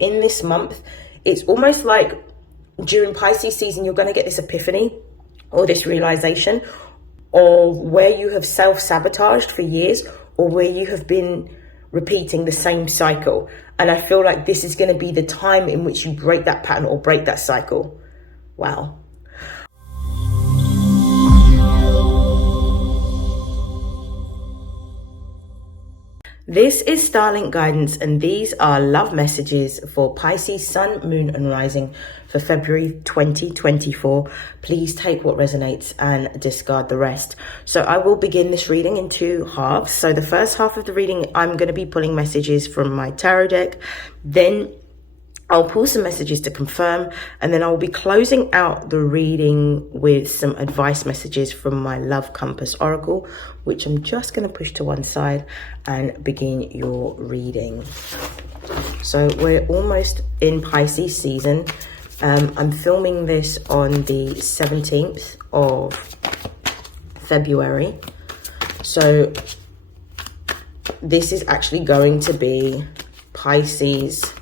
within this month, it's almost like during Pisces season, you're going to get this epiphany or this realization of where you have self-sabotaged for years, or where you have been repeating the same cycle. And I feel like this is going to be the time in which you break that pattern or break that cycle. Wow. This is StarLink guidance, and these are love messages for Pisces Sun, Moon and Rising for February 2024. Please take what resonates and discard the rest. So I will begin this reading in two halves. So the first half of the reading, I'm going to be pulling messages from my tarot deck. Then I'll pull some messages to confirm, and then I'll be closing out the reading with some advice messages from my Love Compass Oracle, which I'm just going to push to one side and begin your reading. So we're almost in Pisces season. I'm filming this on the 17th of February. So this is actually going to be Pisces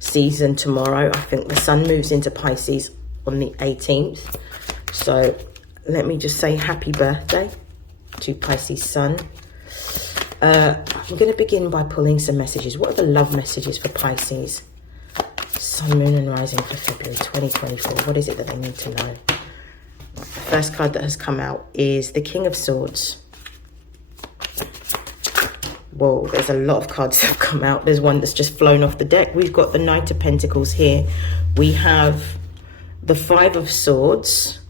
season tomorrow. I think the sun moves into Pisces on the 18th. So let me just say happy birthday to Pisces sun. I'm going to begin by pulling some messages. What are the love messages for Pisces Sun, Moon and Rising for February 2024? What is it that they need to know? The first card that has come out is the King of Swords. Whoa, there's a lot of cards that have come out. There's one that's just flown off the deck. We've got the Knight of Pentacles here. We have the Five of Swords.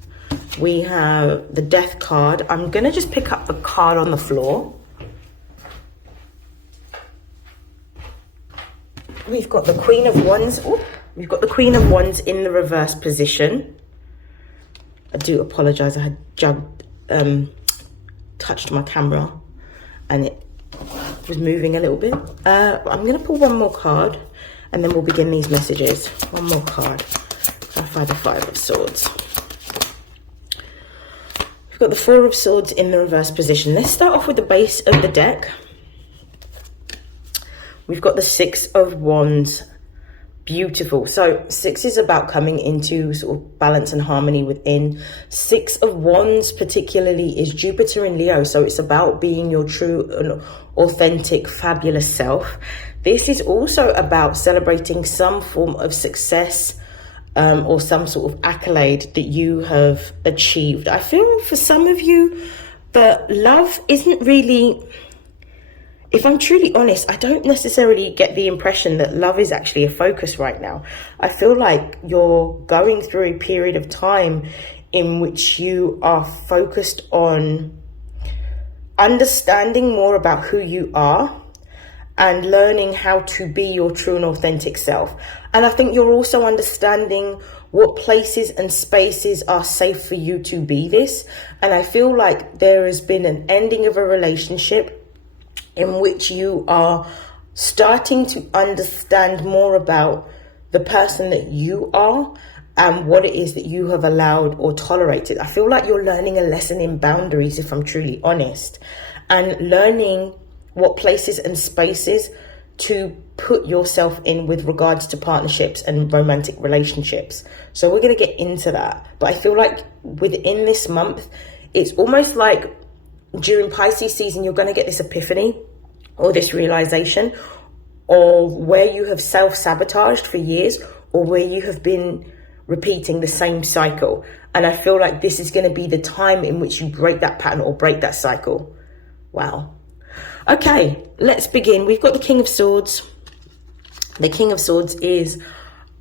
We have the Death card. I'm going to just pick up the card on the floor. We've got the Queen of Wands. Ooh, we've got the Queen of Wands in the reverse position. I do apologize. I had touched my camera and it was moving a little bit. I'm going to pull one more card and then we'll begin these messages. One more card. Clarify the Five of Swords. We've got the Four of Swords in the reverse position. Let's start off with the base of the deck. We've got the Six of Wands. Beautiful. So six is about coming into sort of balance and harmony within. Six of Wands particularly is Jupiter in Leo. So it's about being your true and authentic, fabulous self. This is also about celebrating some form of success or some sort of accolade that you have achieved. I feel for some of you that love isn't really... If I'm truly honest, I don't necessarily get the impression that love is actually a focus right now. I feel like you're going through a period of time in which you are focused on understanding more about who you are and learning how to be your true and authentic self. And I think you're also understanding what places and spaces are safe for you to be this. And I feel like there has been an ending of a relationship in which you are starting to understand more about the person that you are and what it is that you have allowed or tolerated. I feel like you're learning a lesson in boundaries, if I'm truly honest, and learning what places and spaces to put yourself in with regards to partnerships and romantic relationships. So we're going to get into that. But I feel like within this month, it's almost like during Pisces season, you're going to get this epiphany or this realization of where you have self-sabotaged for years, or where you have been repeating the same cycle. And I feel like this is going to be the time in which you break that pattern or break that cycle. Wow. Okay, let's begin. We've got the King of Swords. The King of Swords is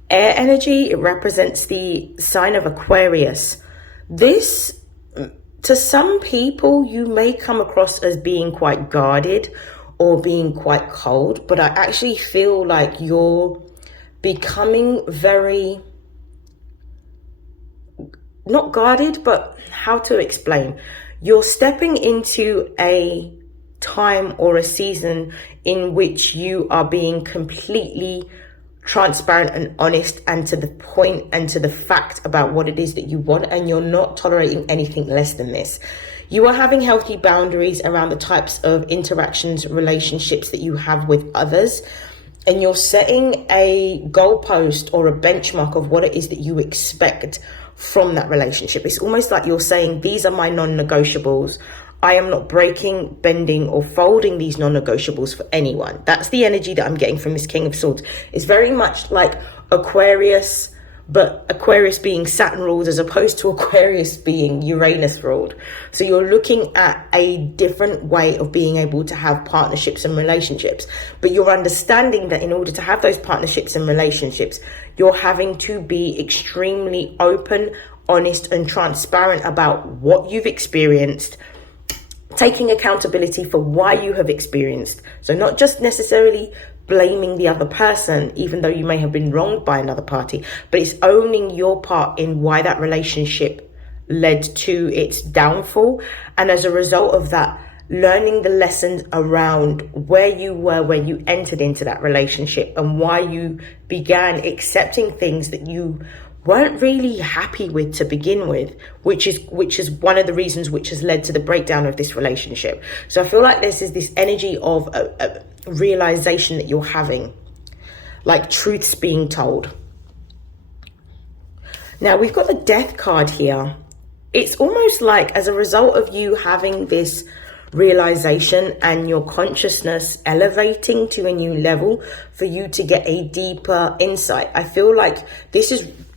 air energy. It represents the sign of Aquarius. This, to some people, you may come across as being quite guarded or being quite cold, but I actually feel like you're becoming very, not guarded, but how to explain? You're stepping into a time or a season in which you are being completely transparent and honest and to the point and to the fact about what it is that you want, and you're not tolerating anything less than this. You are having healthy boundaries around the types of interactions, relationships that you have with others. and you're setting a goalpost or a benchmark of what it is that you expect from that relationship. It's almost like you're saying, these are my non-negotiables. I am not breaking, bending, or folding these non-negotiables for anyone. That's the energy that I'm getting from this King of Swords. It's very much like Aquarius, but Aquarius being Saturn ruled as opposed to Aquarius being Uranus ruled. So you're looking at a different way of being able to have partnerships and relationships, but you're understanding that in order to have those partnerships and relationships, you're having to be extremely open, honest, and transparent about what you've experienced, taking accountability for why you have experienced. So not just necessarily blaming the other person, even though you may have been wronged by another party, but it's owning your part in why that relationship led to its downfall. And as a result of that, learning the lessons around where you were when you entered into that relationship and why you began accepting things that you weren't really happy with to begin with, which is one of the reasons which has led to the breakdown of this relationship. So I feel like this is this energy of a realization that you're having, like truths being told. Now we've got the Death card here. It's almost like as a result of you having this realization and your consciousness elevating to a new level for you to get a deeper insight. I feel like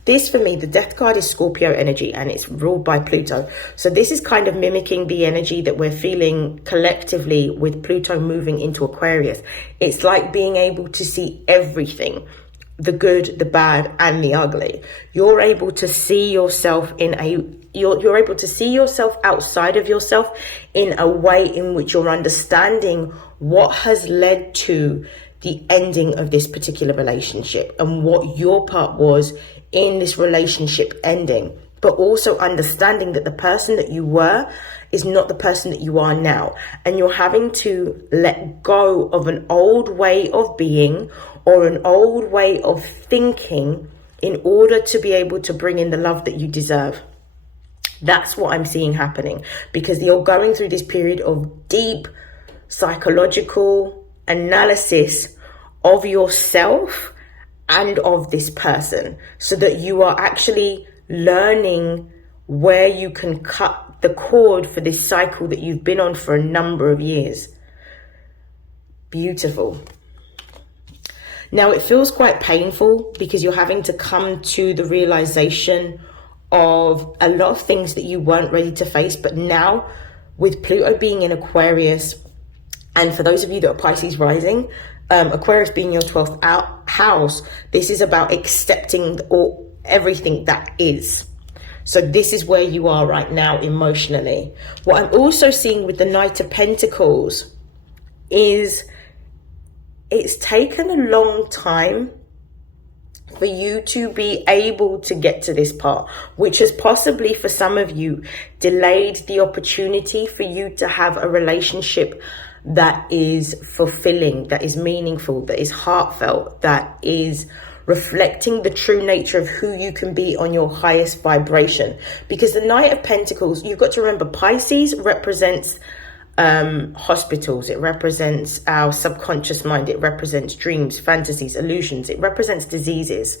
this for me, the Death card is Scorpio energy and it's ruled by Pluto. So this is kind of mimicking the energy that we're feeling collectively with Pluto moving into Aquarius. It's like being able to see everything, the good, the bad, and the ugly. You're able to see yourself you're able to see yourself outside of yourself in a way in which you're understanding what has led to the ending of this particular relationship and what your part was in this relationship ending, but also understanding that the person that you were is not the person that you are now. And you're having to let go of an old way of being or an old way of thinking in order to be able to bring in the love that you deserve. That's what I'm seeing happening, because you're going through this period of deep psychological analysis of yourself and of this person, so that you are actually learning where you can cut the cord for this cycle that you've been on for a number of years. Beautiful. Now it feels quite painful because you're having to come to the realization of a lot of things that you weren't ready to face, but now with Pluto being in Aquarius, and for those of you that are Pisces rising, Aquarius being your 12th house, this is about accepting everything that is. So this is where you are right now emotionally. What I'm also seeing with the Knight of Pentacles is it's taken a long time for you to be able to get to this part, which has possibly for some of you delayed the opportunity for you to have a relationship that is fulfilling, that is meaningful, that is heartfelt, that is reflecting the true nature of who you can be on your highest vibration. Because the Knight of Pentacles, you've got to remember, Pisces represents hospitals, it represents our subconscious mind, it represents dreams, fantasies, illusions, it represents diseases,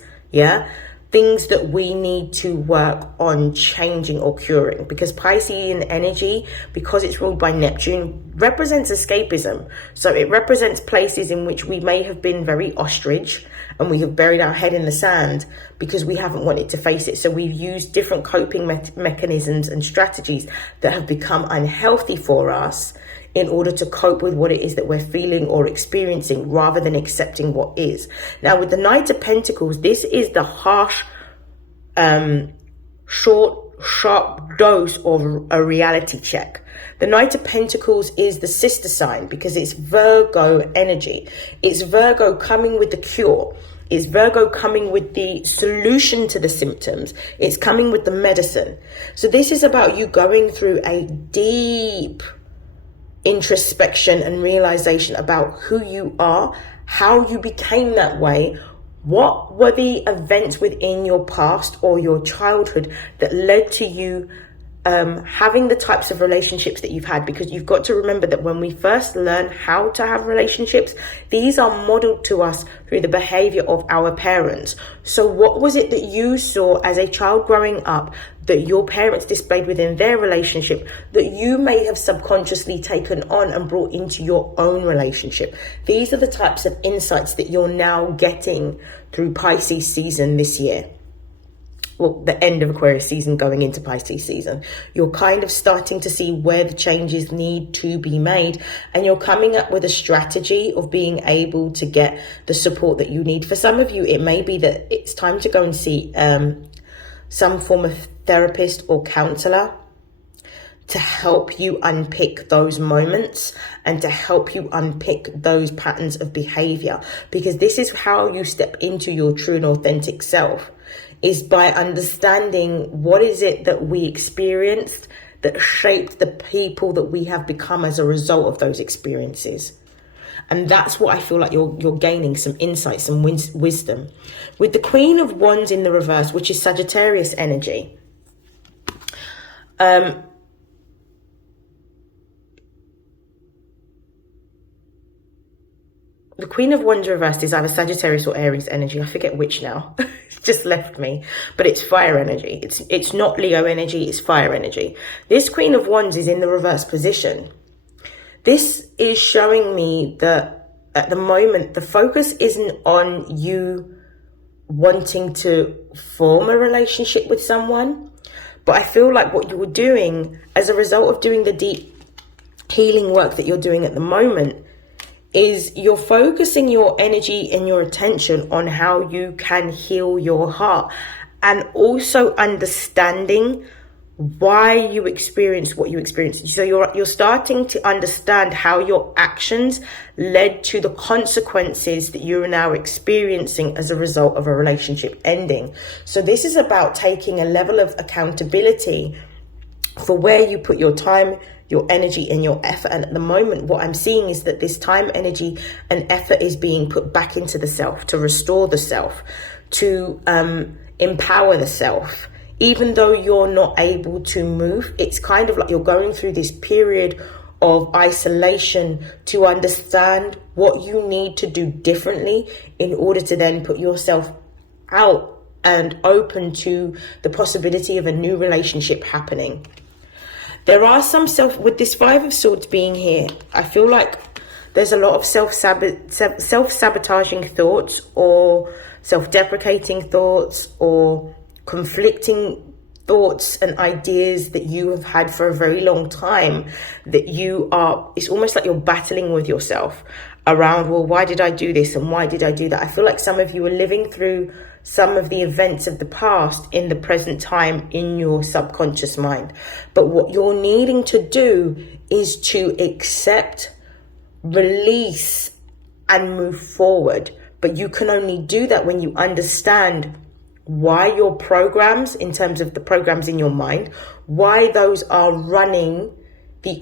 things that we need to work on changing or curing. Because Piscean energy, because it's ruled by Neptune, represents escapism. So it represents places in which we may have been very ostrich and we have buried our head in the sand because we haven't wanted to face it. So we've used different coping mechanisms and strategies that have become unhealthy for us in order to cope with what it is that we're feeling or experiencing, rather than accepting what is. Now with the Knight of Pentacles, this is the harsh, short, sharp dose of a reality check. The Knight of Pentacles is the sister sign because it's Virgo energy. It's Virgo coming with the cure. It's Virgo coming with the solution to the symptoms. It's coming with the medicine. So this is about you going through a deep introspection and realization about who you are, how you became that way, what were the events within your past or your childhood that led to you having the types of relationships that you've had, because you've got to remember that when we first learn how to have relationships, these are modeled to us through the behavior of our parents. So what was it that you saw as a child growing up that your parents displayed within their relationship that you may have subconsciously taken on and brought into your own relationship? These are the types of insights that you're now getting through Pisces season this year. Well, the end of Aquarius season going into Pisces season. You're kind of starting to see where the changes need to be made, and you're coming up with a strategy of being able to get the support that you need. For some of you, it may be that it's time to go and see some form of therapist or counselor to help you unpick those moments and to help you unpick those patterns of behavior, because this is how you step into your true and authentic self, is by understanding what is it that we experienced that shaped the people that we have become as a result of those experiences. And that's what I feel like you're gaining some insight, some wisdom. With the Queen of Wands in the reverse, which is Sagittarius energy, the Queen of Wands reversed is either Sagittarius or Aries energy. I forget which now. It's just left me. But it's fire energy. It's not Leo energy. It's fire energy. This Queen of Wands is in the reverse position. This is showing me that at the moment, the focus isn't on you wanting to form a relationship with someone. But I feel like what you're doing as a result of doing the deep healing work that you're doing at the moment is you're focusing your energy and your attention on how you can heal your heart, and also understanding why you experienced what you experienced. So you're starting to understand how your actions led to the consequences that you're now experiencing as a result of a relationship ending. So this is about taking a level of accountability for where you put your time, your energy and your effort. And at the moment, what I'm seeing is that this time, energy and effort is being put back into the self, to restore the self, to empower the self. Even though you're not able to move, it's kind of like you're going through this period of isolation to understand what you need to do differently in order to then put yourself out and open to the possibility of a new relationship happening. There are some with this Five of Swords being here, I feel like there's a lot of self-sabotaging thoughts or self-deprecating thoughts or conflicting thoughts and ideas that you have had for a very long time, that it's almost like you're battling with yourself around, well, why did I do this and why did I do that? I feel like some of you are living through some of the events of the past in the present time in your subconscious mind. But what you're needing to do is to accept, release, and move forward. But you can only do that when you understand why your programs, in terms of the programs in your mind, why those are running the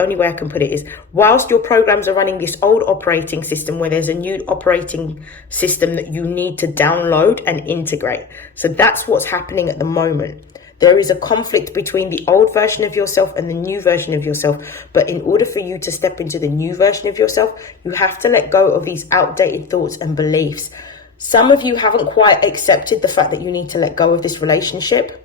only way I can put it is, whilst your programs are running this old operating system where there's a new operating system that you need to download and integrate. So that's what's happening at the moment. There is a conflict between the old version of yourself and the new version of yourself. But in order for you to step into the new version of yourself, you have to let go of these outdated thoughts and beliefs. Some of you haven't quite accepted the fact that you need to let go of this relationship.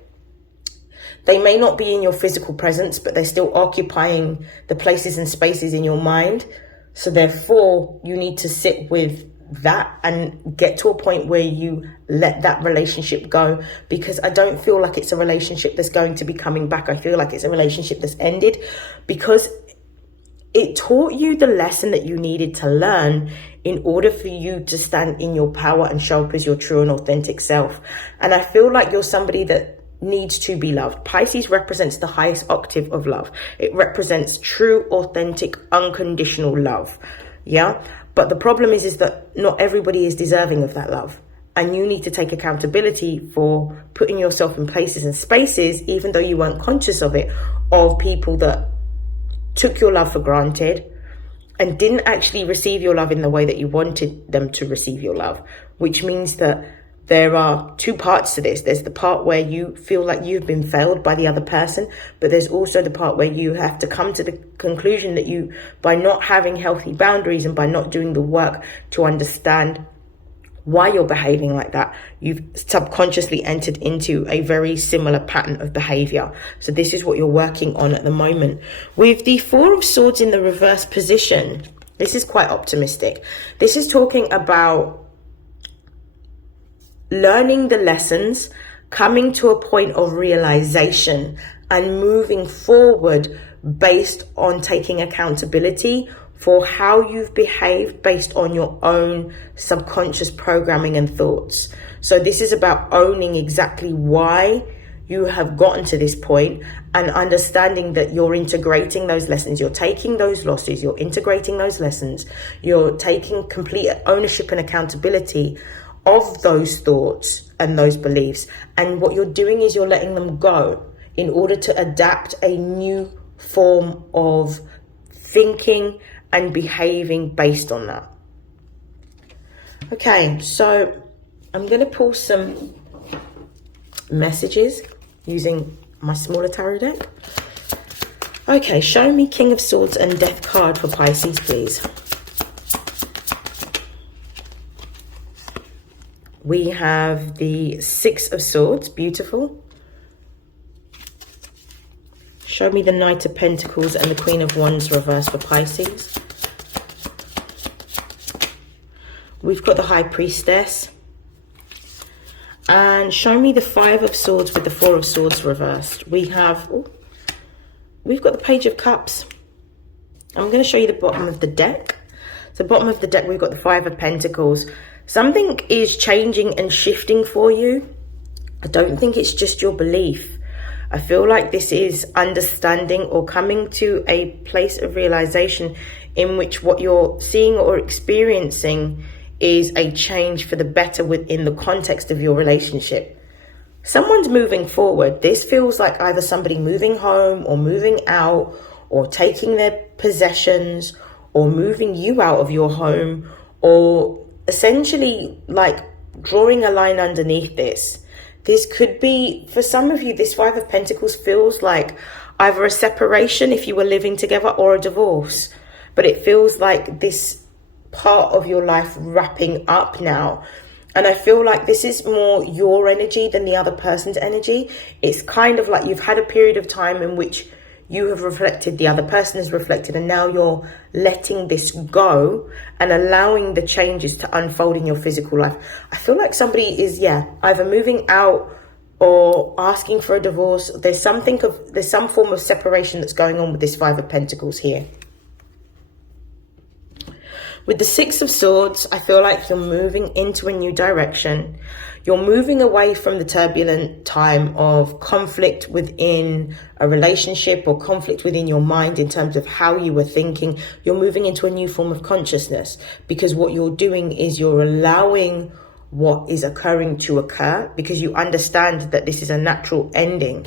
They may not be in your physical presence, but they're still occupying the places and spaces in your mind. So therefore, you need to sit with that and get to a point where you let that relationship go, because I don't feel like it's a relationship that's going to be coming back. I feel like it's a relationship that's ended because it taught you the lesson that you needed to learn in order for you to stand in your power and show up as your true and authentic self. And I feel like you're somebody that needs to be loved. Pisces represents the highest octave of love. It represents true, authentic, unconditional love. Yeah. But the problem is that not everybody is deserving of that love. And you need to take accountability for putting yourself in places and spaces, even though you weren't conscious of it, of people that took your love for granted and didn't actually receive your love in the way that you wanted them to receive your love, which means that there are two parts to this. There's the part where you feel like you've been failed by the other person, but there's also the part where you have to come to the conclusion that you, by not having healthy boundaries and by not doing the work to understand why you're behaving like that, you've subconsciously entered into a very similar pattern of behavior. So this is what you're working on at the moment. With the Four of Swords in the reverse position, this is quite optimistic. This is talking about learning the lessons, coming to a point of realization, and moving forward based on taking accountability for how you've behaved based on your own subconscious programming and thoughts. So this is about owning exactly why you have gotten to this point and understanding that you're integrating those lessons, you're taking those losses, you're integrating those lessons, you're taking complete ownership and accountability of those thoughts and those beliefs. And what you're doing is you're letting them go in order to adapt a new form of thinking and behaving based on that. Okay, so I'm going to pull some messages using my smaller tarot deck. Okay, show me King of Swords and Death card for Pisces, please. We have the Six of Swords, beautiful. Show me the Knight of Pentacles and the Queen of Wands reversed for Pisces. We've got the High Priestess. And show me the Five of Swords with the Four of Swords reversed. We've got the Page of Cups. I'm going to show you the bottom of the deck. So bottom of the deck, we've got the Five of Pentacles. Something is changing and shifting for you. I don't think it's just your belief. I feel like this is understanding or coming to a place of realization in which what you're seeing or experiencing is a change for the better within the context of your relationship. Someone's moving forward. This feels like either somebody moving home or moving out or taking their possessions or moving you out of your home, or essentially like drawing a line underneath this. This could be, for some of you, this Five of Pentacles feels like either a separation if you were living together or a divorce. But it feels like this part of your life wrapping up now. And I feel like this is more your energy than the other person's energy. It's kind of like you've had a period of time in which you have reflected, the other person has reflected, and now you're letting this go and allowing the changes to unfold in your physical life. I feel like somebody is, either moving out or asking for a divorce. There's some form of separation that's going on with this Five of Pentacles here. With the Six of Swords, I feel like you're moving into a new direction. You're moving away from the turbulent time of conflict within a relationship or conflict within your mind in terms of how you were thinking. You're moving into a new form of consciousness, because what you're doing is you're allowing what is occurring to occur, because you understand that this is a natural ending.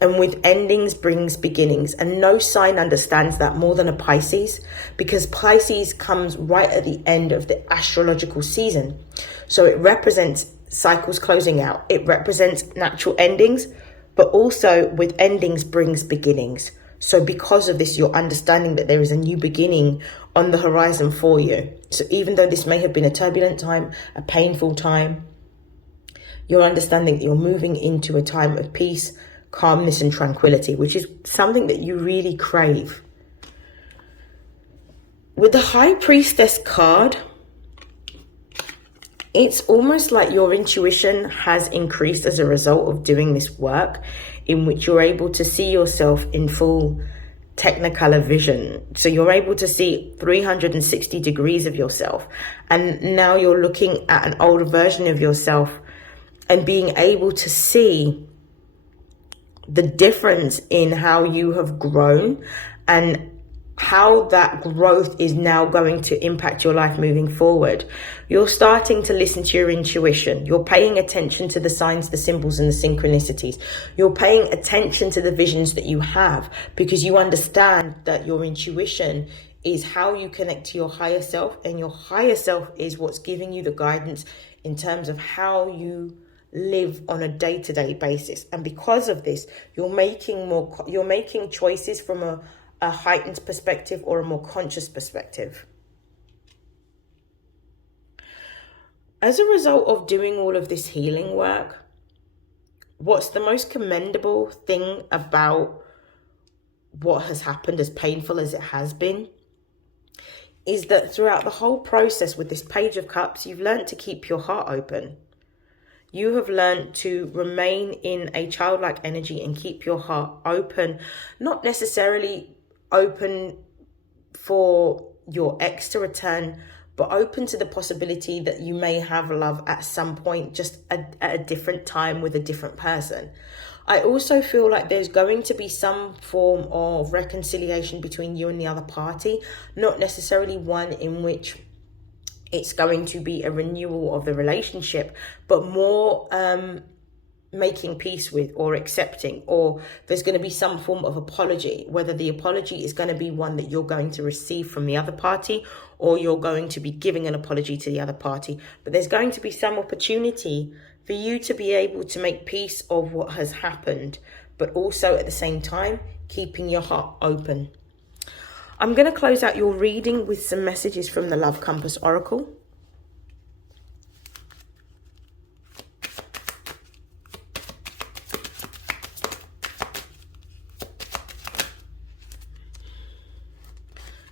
And with endings brings beginnings. And no sign understands that more than a Pisces, because Pisces comes right at the end of the astrological season. So it represents cycles closing out. It represents natural endings, but also with endings brings beginnings. So because of this, you're understanding that there is a new beginning on the horizon for you. So even though this may have been a turbulent time, a painful time, you're understanding that you're moving into a time of peace, calmness and tranquility, which is something that you really crave. With the High Priestess card, it's almost like your intuition has increased as a result of doing this work, in which you're able to see yourself in full technicolor vision. So you're able to see 360 degrees of yourself. And now you're looking at an older version of yourself and being able to see the difference in how you have grown and how that growth is now going to impact your life moving forward. You're starting to listen to your intuition. You're paying attention to the signs, the symbols, and the synchronicities. You're paying attention to the visions that you have, because you understand that your intuition is how you connect to your higher self, and your higher self is what's giving you the guidance in terms of how you live on a day-to-day basis. And because of this, you're making choices from a heightened perspective or a more conscious perspective. As a result of doing all of this healing work, what's the most commendable thing about what has happened, as painful as it has been, is that throughout the whole process with this Page of Cups, you've learned to keep your heart open. You have learned to remain in a childlike energy and keep your heart open, not necessarily open for your ex to return, but open to the possibility that you may have love at some point, just at a different time with a different person. I also feel like there's going to be some form of reconciliation between you and the other party, not necessarily one in which it's going to be a renewal of the relationship, but more making peace with or accepting, or there's going to be some form of apology, whether the apology is going to be one that you're going to receive from the other party or you're going to be giving an apology to the other party. But there's going to be some opportunity for you to be able to make peace of what has happened, but also at the same time, keeping your heart open. I'm going to close out your reading with some messages from the Love Compass Oracle.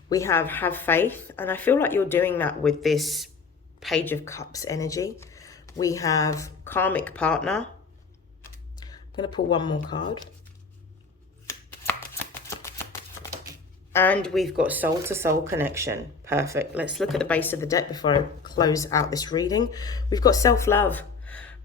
We have faith, and I feel like you're doing that with this Page of Cups energy. We have karmic partner. I'm going to pull one more card. And we've got soul to soul connection. Perfect. Let's look at the base of the deck before I close out this reading. We've got self-love.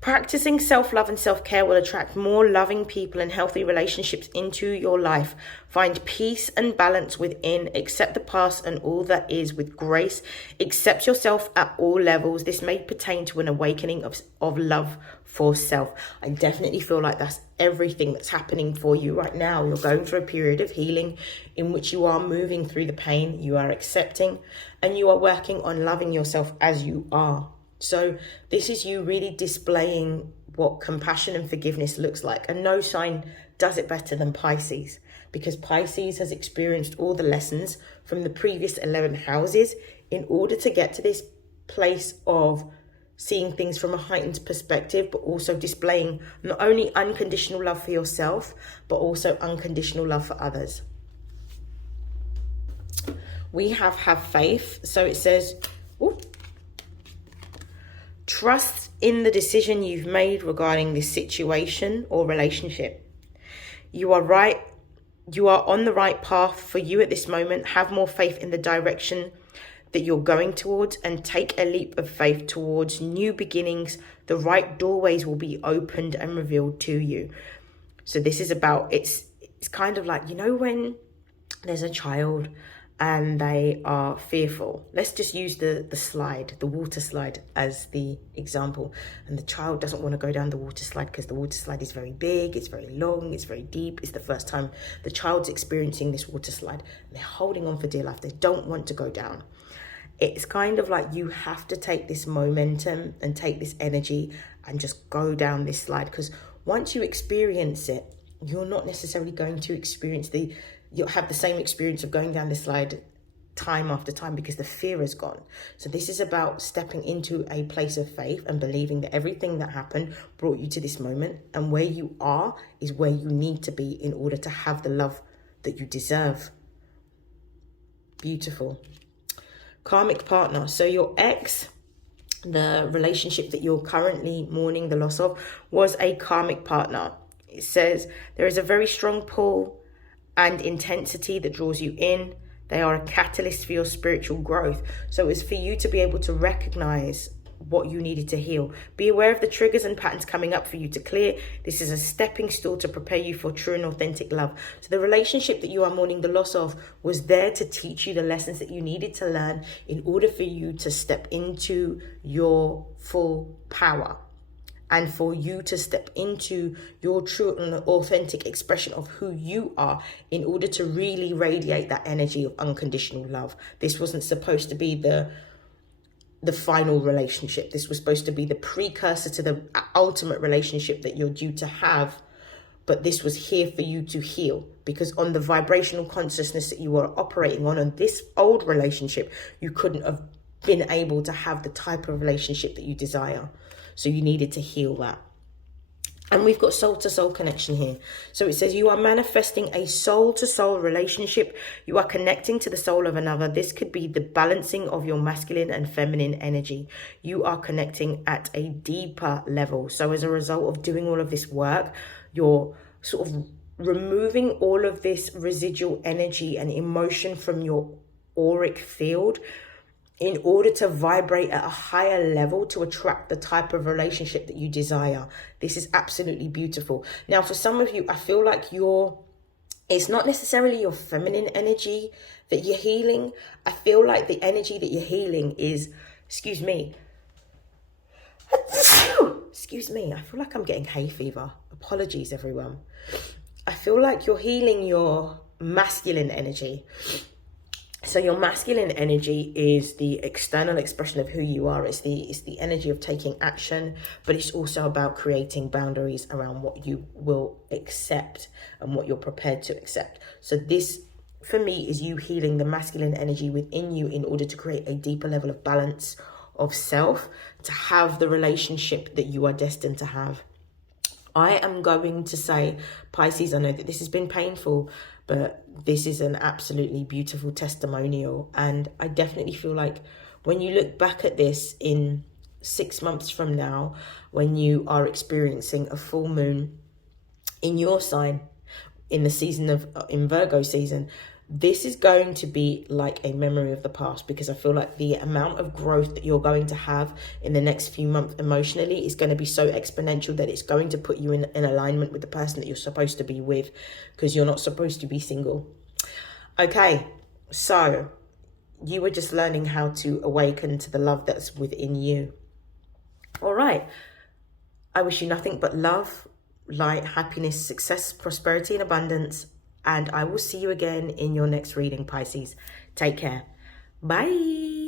Practicing self-love and self-care will attract more loving people and healthy relationships into your life. Find peace and balance within. Accept the past and all that is with grace. Accept yourself at all levels. This may pertain to an awakening of love for self. I definitely feel like that's everything that's happening for you right now. You're going through a period of healing in which you are moving through the pain, you are accepting, and you are working on loving yourself as you are. So this is you really displaying what compassion and forgiveness looks like. And no sign does it better than Pisces, because Pisces has experienced all the lessons from the previous 11 houses in order to get to this place of seeing things from a heightened perspective, but also displaying not only unconditional love for yourself, but also unconditional love for others. We have faith. So it says, trust in the decision you've made regarding this situation or relationship. You are right. You are on the right path for you at this moment. Have more faith in the direction that you're going towards and take a leap of faith towards new beginnings. The right doorways will be opened and revealed to you. So this is about, it's kind of like, you know, when there's a child and they are fearful. Let's just use the water slide as the example. And the child doesn't want to go down the water slide because the water slide is very big, it's very long, it's very deep. It's the first time the child's experiencing this water slide. And they're holding on for dear life. They don't want to go down. It's kind of like you have to take this momentum and take this energy and just go down this slide, because once you experience it, you're not necessarily going to experience you'll have the same experience of going down this slide time after time, because the fear is gone. So this is about stepping into a place of faith and believing that everything that happened brought you to this moment, and where you are is where you need to be in order to have the love that you deserve. Beautiful. Karmic partner. So your ex, the relationship that you're currently mourning the loss of, was a karmic partner. It says there is a very strong pull and intensity that draws you in. They are a catalyst for your spiritual growth. So it's for you to be able to recognize what you needed to heal. Be aware of the triggers and patterns coming up for you to clear. This is a stepping stool to prepare you for true and authentic love. So the relationship that you are mourning the loss of was there to teach you the lessons that you needed to learn in order for you to step into your full power, and for you to step into your true and authentic expression of who you are in order to really radiate that energy of unconditional love. This wasn't supposed to be the the final relationship. This was supposed to be the precursor to the ultimate relationship that you're due to have. But this was here for you to heal, because on the vibrational consciousness that you were operating on this old relationship, you couldn't have been able to have the type of relationship that you desire. So you needed to heal that. And we've got soul to soul connection here. So it says you are manifesting a soul to soul relationship. You are connecting to the soul of another. This could be the balancing of your masculine and feminine energy. You are connecting at a deeper level. So as a result of doing all of this work, you're sort of removing all of this residual energy and emotion from your auric field in order to vibrate at a higher level to attract the type of relationship that you desire. This is absolutely beautiful. Now, for some of you, I feel like it's not necessarily your feminine energy that you're healing. I feel like the energy that you're healing is, excuse me, I feel like I'm getting hay fever. Apologies, everyone. I feel like you're healing your masculine energy. So your masculine energy is the external expression of who you are. It's the energy of taking action, but it's also about creating boundaries around what you will accept and what you're prepared to accept. So this, for me, is you healing the masculine energy within you in order to create a deeper level of balance of self, to have the relationship that you are destined to have. I am going to say, Pisces, I know that this has been painful, but this is an absolutely beautiful testimonial. And I definitely feel like when you look back at this in 6 months from now, when you are experiencing a full moon in your sign, in the season of, in Virgo season, this is going to be like a memory of the past, because I feel like the amount of growth that you're going to have in the next few months emotionally is going to be so exponential that it's going to put you in alignment with the person that you're supposed to be with, because you're not supposed to be single. Okay, so you were just learning how to awaken to the love that's within you. All right. I wish you nothing but love, light, happiness, success, prosperity, and abundance. And I will see you again in your next reading, Pisces. Take care. Bye.